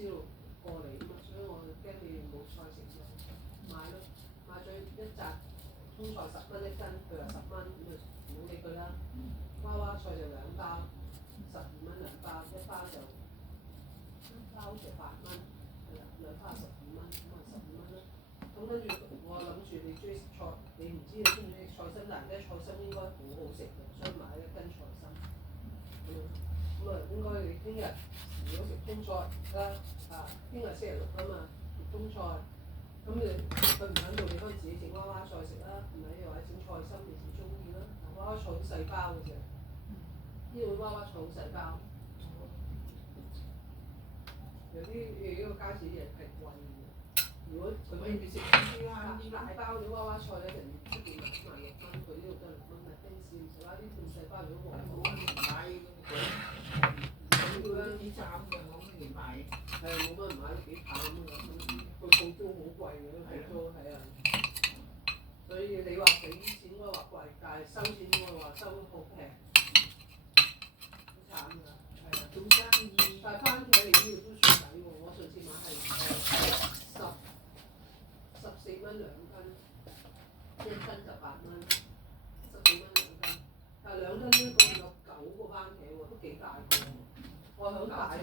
知道過嚟啊嘛，所以我驚你哋冇菜食就買咯，買咗一紮葱菜10蚊一斤，佢話10蚊，咁就唔好理佢啦。娃娃菜就2包，12蚊2包，一包就1包好似8蚊，係啦，2包15蚊，咁啊15蚊啦。咁跟住我諗住你中意食菜，你唔知你中唔中意菜心，但係而家菜心應該好好食嘅，所以買1斤菜心。咁啊應該你聽日如果食通菜啦，聽日星期6啊嘛，食通菜，咁你佢唔喺度，你可以自己整娃娃菜食啦，係咪？又或者整菜心，你自己中意啦。娃娃菜好細包嘅啫，呢度娃娃菜好細包。有啲呢個街市啲嘢係貴嘅，如果佢咪食啲啦，大包啲娃娃菜咧，人哋出邊賣6蚊，佢呢度得6蚊，咪丁士唔食啦。啲咁細包如果冇乜人買嗰啲幾慘嘅，冇乜人買。係冇乜人買，幾慘咁樣。佢鋪租好貴嘅，鋪租係啊。所以你話俾錢應該話貴，但係收錢應該話收好平，好慘㗎。係啊，做生意。但係番茄你呢度都算抵喎，我上次買係14蚊2斤，1斤就8蚊，14蚊2斤。但係2斤呢個有9個番茄喎，都幾大個喎。我響大